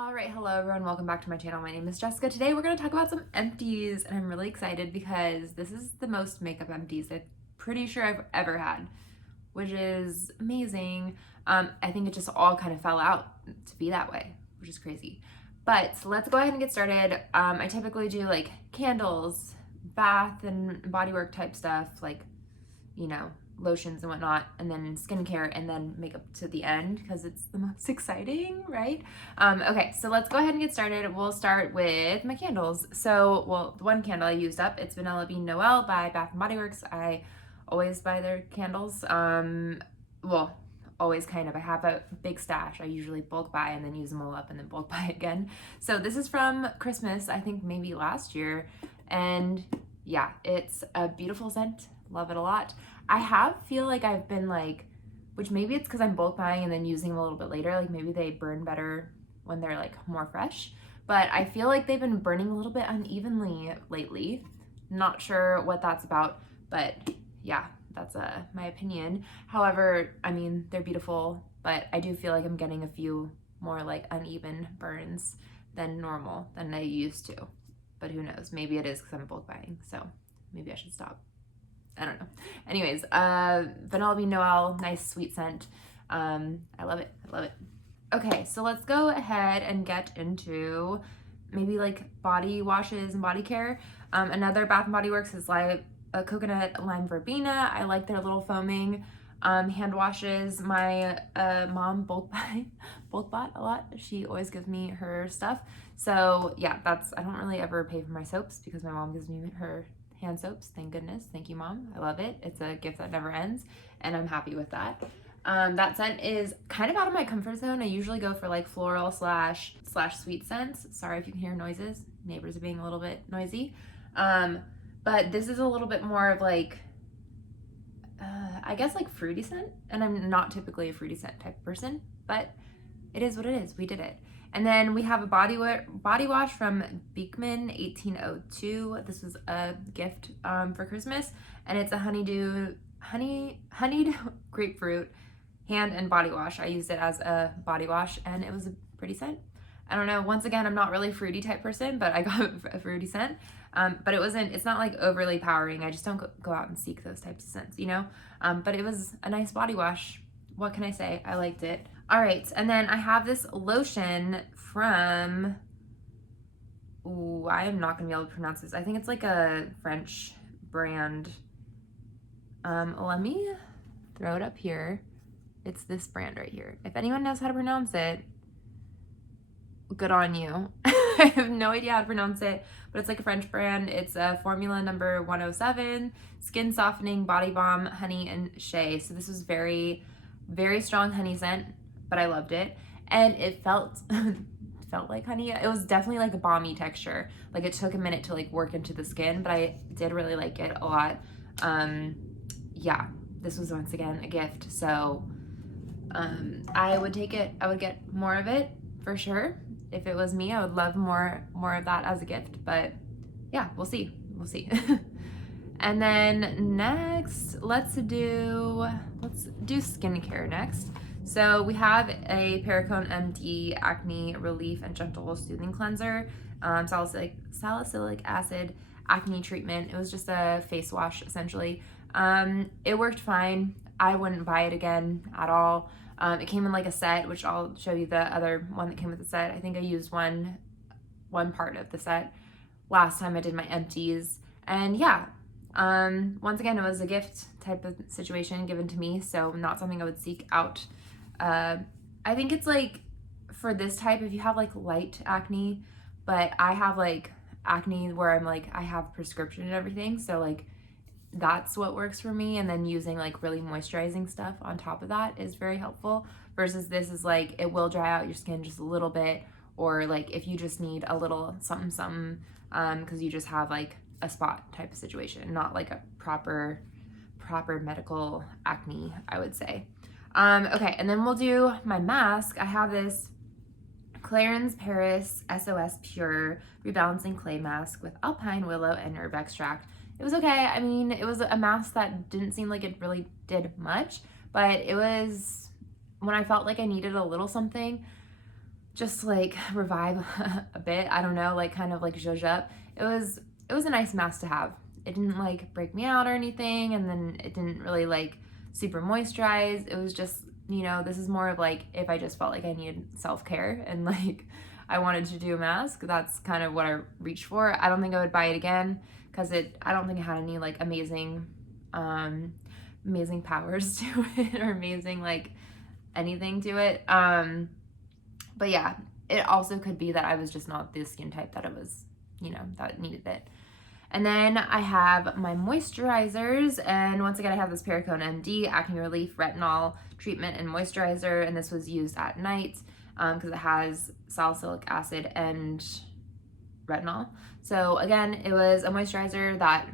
All right, hello everyone, welcome back to my channel. My name is Jessica. Today we're going to talk about some empties, and I'm really excited because this is the most makeup empties I'm pretty sure I've ever had, which is amazing. I think it just all kind of fell out to be that way, which is crazy. But let's go ahead and get started. I typically do like candles, bath and body work type stuff, like, lotions and whatnot, and then skincare, and then makeup to the end because it's the most exciting, right? Okay, so let's go ahead and get started. We'll start with my candles. The one candle I used up, it's Vanilla Bean Noel by Bath and Body Works. I always buy their candles. Always kind of. I have a big stash. I usually bulk buy and then use them all up and then bulk buy again. So this is from Christmas, I think maybe last year, and yeah, it's a beautiful scent. Love it a lot. Feel like I've been like, which maybe it's because I'm bulk buying and then using them a little bit later, like maybe they burn better when they're like more fresh, but I feel like they've been burning a little bit unevenly lately. Not sure what that's about, but yeah, that's my opinion. However, I mean, they're beautiful, but I do feel like I'm getting a few more like uneven burns than normal than I used to. But who knows? Maybe it is because I'm bulk buying, so maybe I should stop. I don't know. Anyways, Vanilla Bean Noel, nice sweet scent. I love it. I love it. Okay, so let's go ahead and get into maybe like body washes and body care. Another Bath and Body Works is like a coconut lime verbena. I like their little foaming hand washes. My mom bulk bought a lot. She always gives me her stuff. So yeah, I don't really ever pay for my soaps because my mom gives me her hand soaps. Thank goodness. Thank you, Mom. I love it. It's a gift that never ends, and I'm happy with that. That scent is kind of out of my comfort zone. I usually go for like floral slash sweet scents. Sorry if you can hear noises. Neighbors are being a little bit noisy. But this is a little bit more of like, I guess like fruity scent, and I'm not typically a fruity scent type of person, but it is what it is. We did it. And then we have a body wash from Beekman 1802. This was a gift for Christmas, and it's a honeydew grapefruit hand and body wash. I used it as a body wash, and it was a pretty scent. I don't know. Once again, I'm not really a fruity type person, but I got a fruity scent. But it's not like overly powering. I just don't go out and seek those types of scents, you know? But it was a nice body wash. What can I say? I liked it. All right, and then I have this lotion from, I am not gonna be able to pronounce this. I think it's like a French brand. Let me throw it up here. It's this brand right here. If anyone knows how to pronounce it, good on you. I have no idea how to pronounce it, but it's like a French brand. It's a formula number 107, skin softening body balm, honey and shea. So this was very, very strong honey scent, but I loved it. And it felt like honey. It was definitely like a balmy texture. Like it took a minute to like work into the skin, but I did really like it a lot. Yeah, this was once again a gift. So I would take it. I would get more of it for sure. If it was me, I would love more of that as a gift, but yeah, we'll see. And then next, let's do skincare next. So we have a Perricone MD Acne Relief and Gentle Soothing Cleanser, salicylic acid acne treatment. It was just a face wash essentially. It worked fine. I wouldn't buy it again at all. It came in like a set, which I'll show you the other one that came with the set. I think I used one part of the set last time I did my empties. And yeah, once again, it was a gift type of situation given to me, so not something I would seek out. I think it's like for this type, if you have like light acne, but I have like acne where I'm like, I have prescription and everything. So like that's what works for me. And then using like really moisturizing stuff on top of that is very helpful, versus this is like, it will dry out your skin just a little bit, or like if you just need a little something, because you just have like a spot type of situation, not like a proper medical acne, I would say. Okay, and then we'll do my mask. I have this Clarins Paris SOS Pure Rebalancing Clay Mask with Alpine Willow and Herb Extract. It was okay. I mean, it was a mask that didn't seem like it really did much, but it was when I felt like I needed a little something just like revive a bit. I don't know, like kind of like zhuzh up. It was a nice mask to have. It didn't like break me out or anything, and then it didn't really like super moisturize. It was just, you know, this is more of like if I just felt like I needed self-care and like I wanted to do a mask, that's kind of what I reached for. I don't think I would buy it again because I don't think it had any like amazing powers to it or amazing like anything to it. But yeah, it also could be that I was just not the skin type that it was, you know, that needed it. And then I have my moisturizers, and once again I have this Perricone MD Acne Relief Retinol Treatment and Moisturizer, and this was used at night because it has salicylic acid and retinol. So again, it was a moisturizer that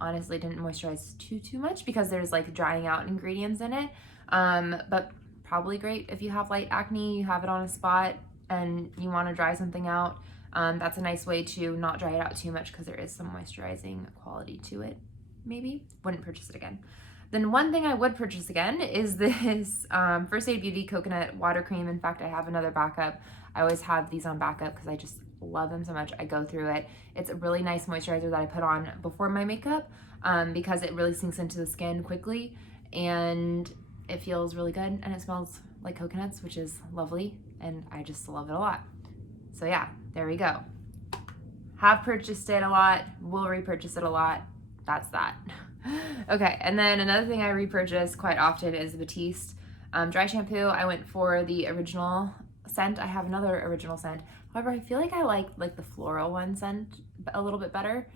honestly didn't moisturize too much because there's like drying out ingredients in it, but probably great if you have light acne, you have it on a spot, and you want to dry something out. That's a nice way to not dry it out too much because there is some moisturizing quality to it. Maybe. Wouldn't purchase it again. Then one thing I would purchase again is this First Aid Beauty Coconut Water Cream. In fact, I have another backup. I always have these on backup because I just love them so much. I go through it. It's a really nice moisturizer that I put on before my makeup because it really sinks into the skin quickly and it feels really good and it smells like coconuts, which is lovely, and I just love it a lot. So yeah, there we go. Have purchased it a lot, will repurchase it a lot. That's that. Okay, and then another thing I repurchase quite often is Batiste dry shampoo. I went for the original scent. I have another original scent. However, I feel like I like the floral one scent a little bit better.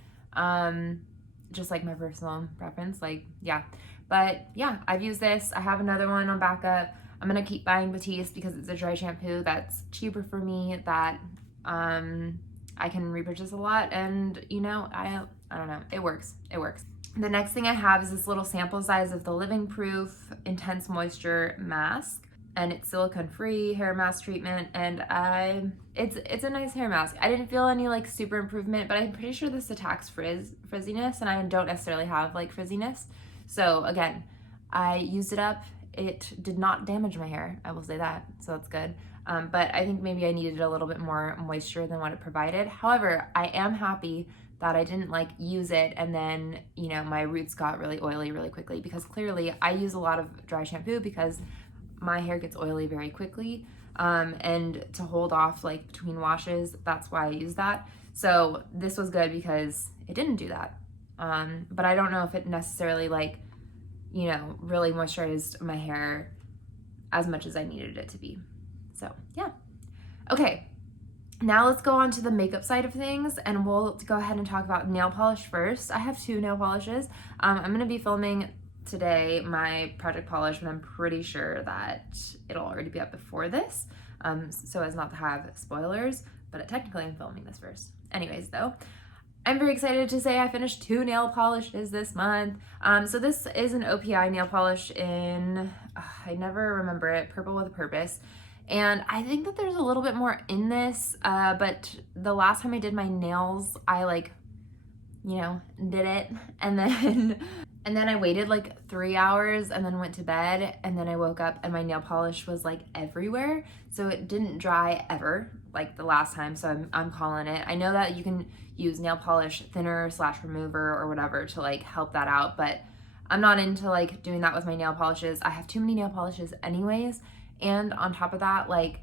Just like my personal preference, like, yeah. But yeah, I've used this. I have another one on backup. I'm gonna keep buying Batiste because it's a dry shampoo that's cheaper for me, that I can repurchase a lot, and you know, I don't know, it works. The next thing I have is this little sample size of the Living Proof Intense Moisture Mask, and it's silicone free hair mask treatment, and it's a nice hair mask. I didn't feel any like super improvement, but I'm pretty sure this attacks frizziness, and I don't necessarily have like frizziness. So again, I used it up. It did not damage my hair, I will say that, so that's good. But I think maybe I needed a little bit more moisture than what it provided. However, I am happy that I didn't like use it and then, you know, my roots got really oily really quickly, because clearly I use a lot of dry shampoo because my hair gets oily very quickly, and to hold off like between washes, that's why I use that. So this was good because it didn't do that. But I don't know if it necessarily like, you know, really moisturized my hair as much as I needed it to be. So yeah. Okay, now let's go on to the makeup side of things, and we'll go ahead and talk about nail polish first. I have two nail polishes. I'm gonna be filming today my project polish, but I'm pretty sure that it'll already be up before this, so as not to have spoilers, but technically I'm filming this first. Anyways though, I'm very excited to say I finished two nail polishes this month. So this is an OPI nail polish in, I never remember it, Purple with a Purpose. And I think that there's a little bit more in this, but the last time I did my nails, I like, you know, did it, and then I waited like 3 hours and then went to bed, and then I woke up and my nail polish was like everywhere. So it didn't dry ever like the last time, so I'm calling it. I know that you can use nail polish thinner / remover or whatever to like help that out, but I'm not into like doing that with my nail polishes. I have too many nail polishes anyways, and on top of that, like,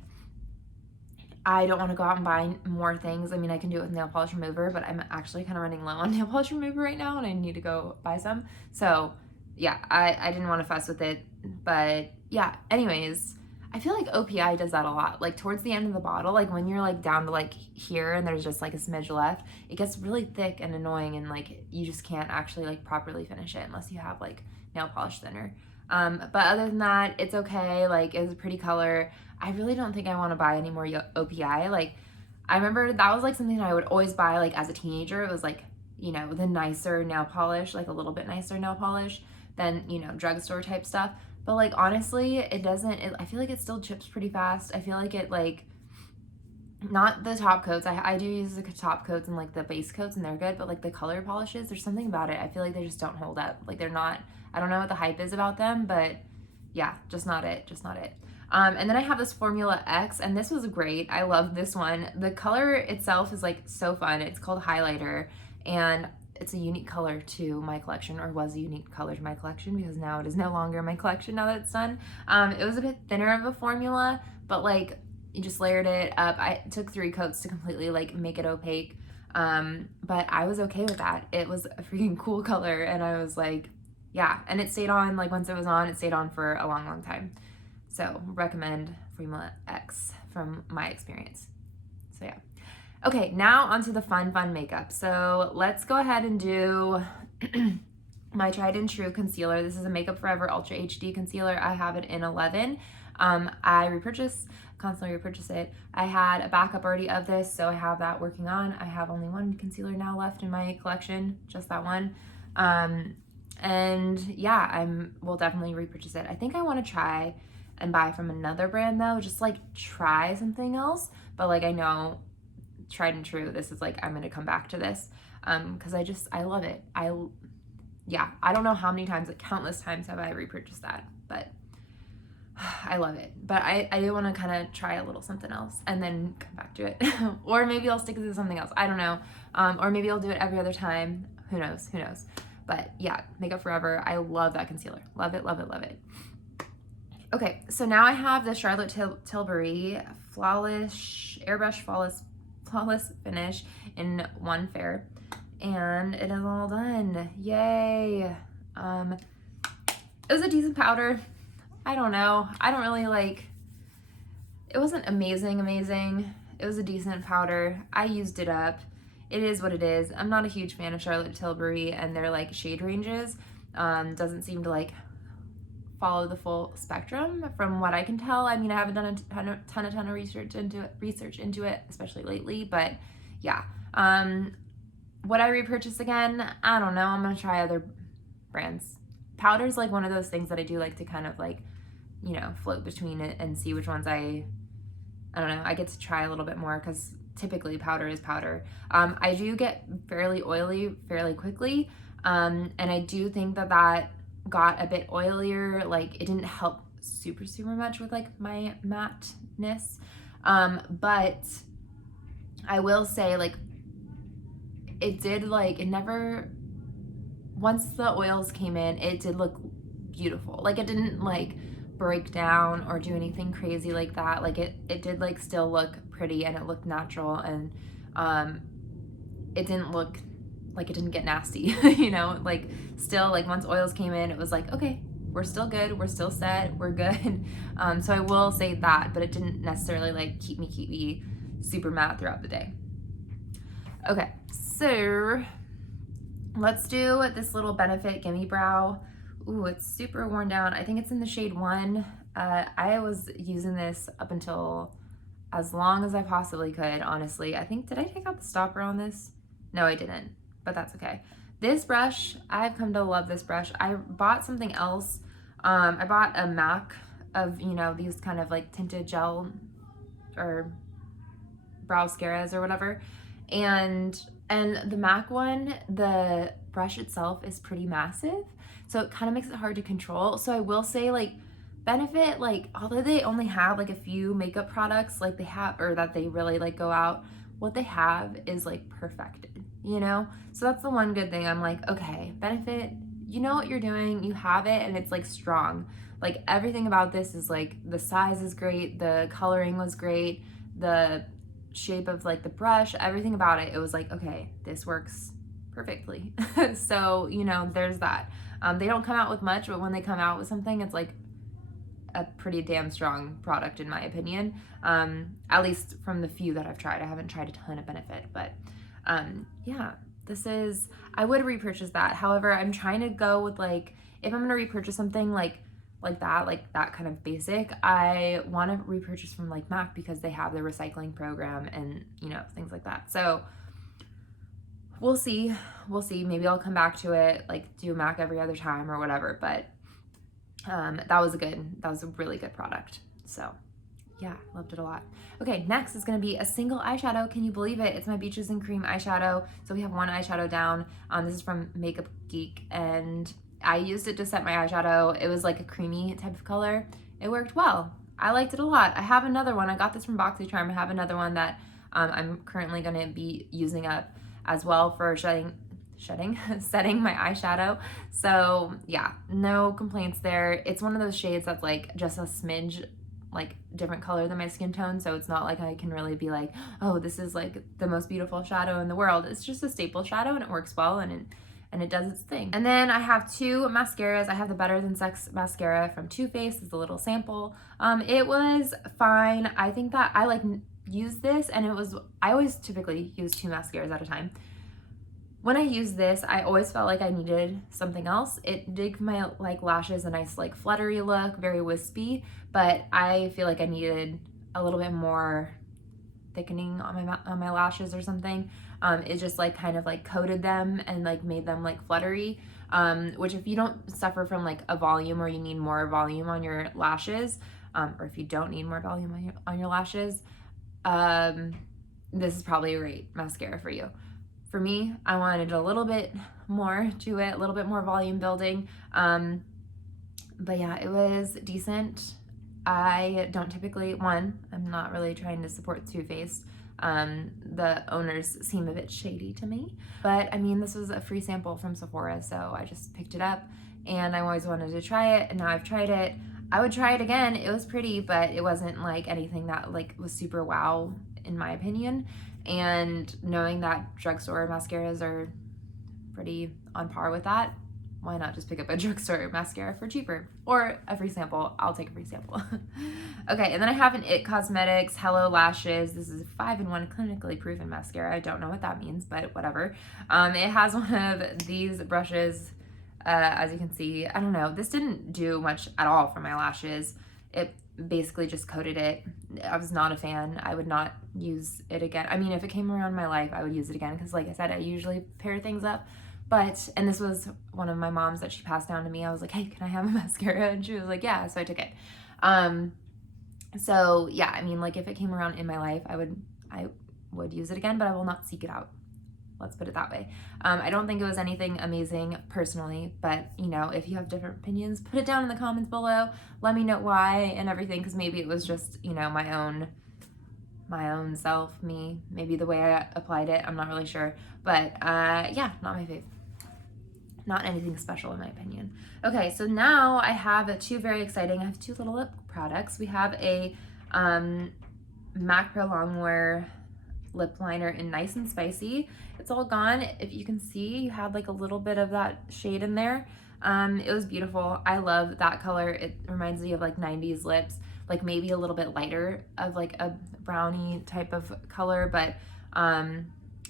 I don't want to go out and buy more things. I mean, I can do it with nail polish remover, but I'm actually kind of running low on nail polish remover right now, and I need to go buy some. So yeah, I didn't want to fuss with it, but yeah, anyways, I feel like OPI does that a lot. Like towards the end of the bottle, like when you're like down to like here and there's just like a smidge left, it gets really thick and annoying, and like you just can't actually like properly finish it unless you have like nail polish thinner. But other than that, it's okay. Like, it's a pretty color. I really don't think I want to buy any more OPI. Like, I remember that was like something that I would always buy like as a teenager. It was like, you know, the nicer nail polish, like a little bit nicer nail polish than, you know, drugstore type stuff. But like, honestly, it doesn't, I feel like it still chips pretty fast. I feel like it like, not the top coats. I do use the top coats and like the base coats, and they're good, but like the color polishes, there's something about it. I feel like they just don't hold up. Like they're not, I don't know what the hype is about them, but yeah, just not it. And then I have this Formula X, and this was great. I love this one. The color itself is like so fun. It's called Highlighter, and it's a unique color to my collection, or was a unique color to my collection, because now it is no longer in my collection now that it's done. It was a bit thinner of a formula, but like you just layered it up. I took 3 coats to completely like make it opaque. But I was okay with that. It was a freaking cool color, and I was like, yeah. And it stayed on, like once it was on, it stayed on for a long, long time. So recommend Formula X from my experience. So yeah. Okay, now onto the fun makeup. So let's go ahead and do my tried and true concealer. This is a Makeup Forever Ultra HD concealer. I have it in 11. I constantly repurchase it. I had a backup already of this, so I have that working on. I have only one concealer now left in my collection, just that one. And yeah, will definitely repurchase it. I think I want to try and buy from another brand though, just like try something else. But like I know tried and true, this is like I'm gonna come back to this because I love it. I don't know how many times, like countless times have I repurchased that, but I love it. But I do want to kind of try a little something else and then come back to it. Or maybe I'll stick to something else, I don't know. Or maybe I'll do it every other time, who knows. But yeah, Makeup Forever, I love that concealer. Love it. Okay, so now I have the Charlotte Tilbury Flawless Airbrush Flawless Finish in One Fair, and it is all done. Yay! It was a decent powder. I don't know. I don't really like. It wasn't amazing. It was a decent powder. I used it up. It is what it is. I'm not a huge fan of Charlotte Tilbury and their like shade ranges. Doesn't seem to like follow the full spectrum from what I can tell. I mean, I haven't done a ton of research into it, especially lately, but yeah. Would I repurchase again? I don't know. I'm gonna try other brands. Powder's like one of those things that I do like to kind of like, you know, float between it and see which ones I don't know, I get to try a little bit more because typically powder is powder. I do get fairly oily fairly quickly, and I do think that got a bit oilier. Like it didn't help super much with like my matteness, but I will say like it did like it never, once the oils came in, it did look beautiful. Like it didn't like break down or do anything crazy like that. Like it did like still look pretty and it looked natural, and it didn't look like it didn't get nasty, you know, like still like once oils came in, it was like, okay, we're still good, we're still set, we're good. So I will say that, but it didn't necessarily like keep me super matte throughout the day. Okay, so let's do this little Benefit Gimme Brow. Ooh, it's super worn down. I think it's in the shade 1. I was using this up until as long as I possibly could, honestly. I think, did I take out the stopper on this? No, I didn't, but that's okay. This brush, I've come to love this brush. I bought something else. I bought a MAC of, you know, these kind of like tinted gel or brow mascaras or whatever. And the MAC one, the brush itself is pretty massive, so it kind of makes it hard to control. So I will say like Benefit, like although they only have like a few makeup products like they have, or that they really like go out, what they have is like perfected, you know? So that's the one good thing. I'm like, okay, Benefit, you know what you're doing, you have it, and it's like strong. Like everything about this is like, the size is great, the coloring was great, the shape of like the brush, everything about it, it was like, okay, this works perfectly. So, you know, there's that. They don't come out with much, but when they come out with something, it's like a pretty damn strong product in my opinion. At least from the few that I've tried. I haven't tried a ton of Benefit, but yeah, I would repurchase that. However, I'm trying to go with like, if I'm gonna repurchase something like that kind of basic, I want to repurchase from like MAC because they have the recycling program and, you know, things like that. So we'll see. Maybe I'll come back to it, like do MAC every other time or whatever. But that was a really good product. So yeah, loved it a lot. Okay, next is gonna be a single eyeshadow. Can you believe it? It's my Beaches and Cream eyeshadow. So we have one eyeshadow down. This is from Makeup Geek, and I used it to set my eyeshadow. It was like a creamy type of color. It worked well. I liked it a lot. I have another one. I got this from BoxyCharm. I have another one that I'm currently going to be using up as well for setting my eyeshadow. So yeah, no complaints there. It's one of those shades that's like just a smidge like different color than my skin tone, so it's not like I can really be like, oh, this is like the most beautiful shadow in the world. It's just a staple shadow and it works well, and it does its thing. And then I have two mascaras. I have the Better Than Sex mascara from Too Faced. It's a little sample. It was fine. I think that I like used this, and I always typically use two mascaras at a time. When I use this, I always felt like I needed something else. It did give my like lashes a nice like fluttery look, very wispy, but I feel like I needed a little bit more thickening on my lashes or something. It just like kind of like coated them and like made them like fluttery, which if you don't suffer from like a volume or you need more volume on your lashes, or if you don't need more volume on your lashes, this is probably a great mascara for you. For me, I wanted a little bit more to it, a little bit more volume building. But yeah, it was decent. I don't typically, I'm not really trying to support Too Faced. The owners seem a bit shady to me. But I mean, this was a free sample from Sephora, so I just picked it up and I always wanted to try it, and now I've tried it. I would try it again. It was pretty, but it wasn't like anything that like was super wow in my opinion. And knowing that drugstore mascaras are pretty on par with that, why not just pick up a drugstore mascara for cheaper? Or a free sample. I'll take a free sample. Okay, and then I have an IT Cosmetics Hello Lashes. This is a 5-in-1 clinically proven mascara. I don't know what that means, but whatever. It has one of these brushes. As you can see, I don't know. This didn't do much at all for my lashes. It basically just coated it. I was not a fan. I would not use it again. I mean, if it came around my life, I would use it again because like I said, I usually pair things up. But, and this was one of my mom's that she passed down to me. I was like, hey, can I have a mascara? And she was like, yeah, so I took it. So yeah, I mean, like if it came around in my life, I would use it again, but I will not seek it out. Let's put it that way. I don't think it was anything amazing personally, but you know, if you have different opinions, put it down in the comments below. Let me know why and everything, because maybe it was just, you know, my own self, me, maybe the way I applied it. I'm not really sure, but yeah, not my fave. Not anything special in my opinion. Okay, so now I have two very exciting, I have two little lip products. We have a MAC Pro Longwear lip liner in Nice and Spicy. It's all gone. If you can see, you had like a little bit of that shade in there. It was beautiful. I love that color. It reminds me of like 90s lips, like maybe a little bit lighter of like a brownie type of color, but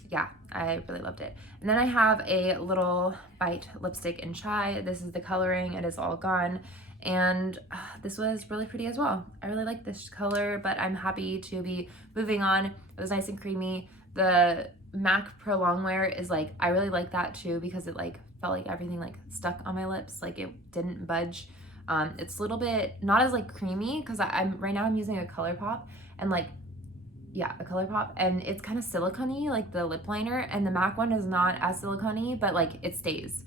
yeah, I really loved it. And then I have a little Bite lipstick in Chai. This is the coloring. It is all gone. And this was really pretty as well. I really like this color, but I'm happy to be moving on. It was nice and creamy. The MAC Pro Longwear is like, I really like that too because it like felt like everything like stuck on my lips, like it didn't budge. It's a little bit not as like creamy because right now I'm using a ColourPop, and like, yeah, a ColourPop, and it's kind of silicone-y, like the lip liner, and the MAC one is not as silicone-y, but like it stays.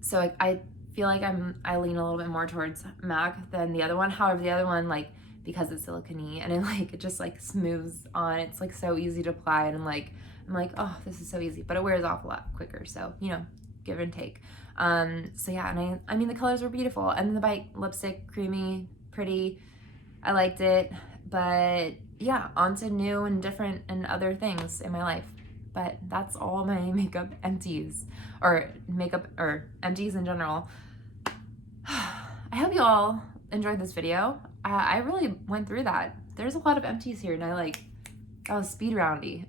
So I feel like I lean a little bit more towards MAC than the other one. However, the other one, like, because it's silicone-y and it just like smooths on, it's like so easy to apply, and I'm like, oh, this is so easy, but it wears off a lot quicker. So, you know, give and take. So yeah, and I mean, the colors were beautiful, and the Bite lipstick, creamy, pretty. I liked it, but yeah, on to new and different and other things in my life. But that's all my makeup empties, or empties in general. I hope you all enjoyed this video. I really went through that. There's a lot of empties here, and that was speed roundy.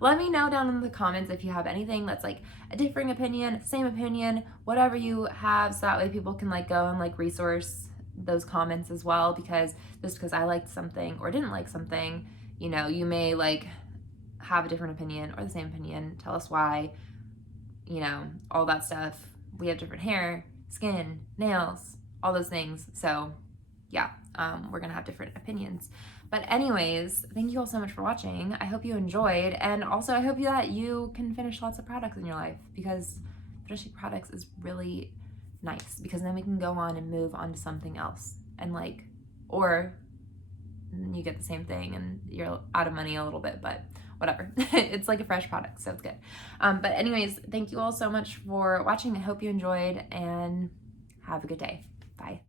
Let me know down in the comments if you have anything that's like a differing opinion, same opinion, whatever you have, so that way people can like go and like resource those comments as well, because just because I liked something or didn't like something, you know, you may like have a different opinion or the same opinion. Tell us why, you know, all that stuff. We have different hair, skin, nails, all those things. So yeah, we're gonna have different opinions. But anyways, thank you all so much for watching. I hope you enjoyed, and also I hope that you can finish lots of products in your life, because finishing products is really nice, because then we can go on and move on to something else. and like, or you get the same thing and you're out of money a little bit, but whatever. It's like a fresh product, so it's good. But anyways, thank you all so much for watching. I hope you enjoyed, and have a good day. Bye.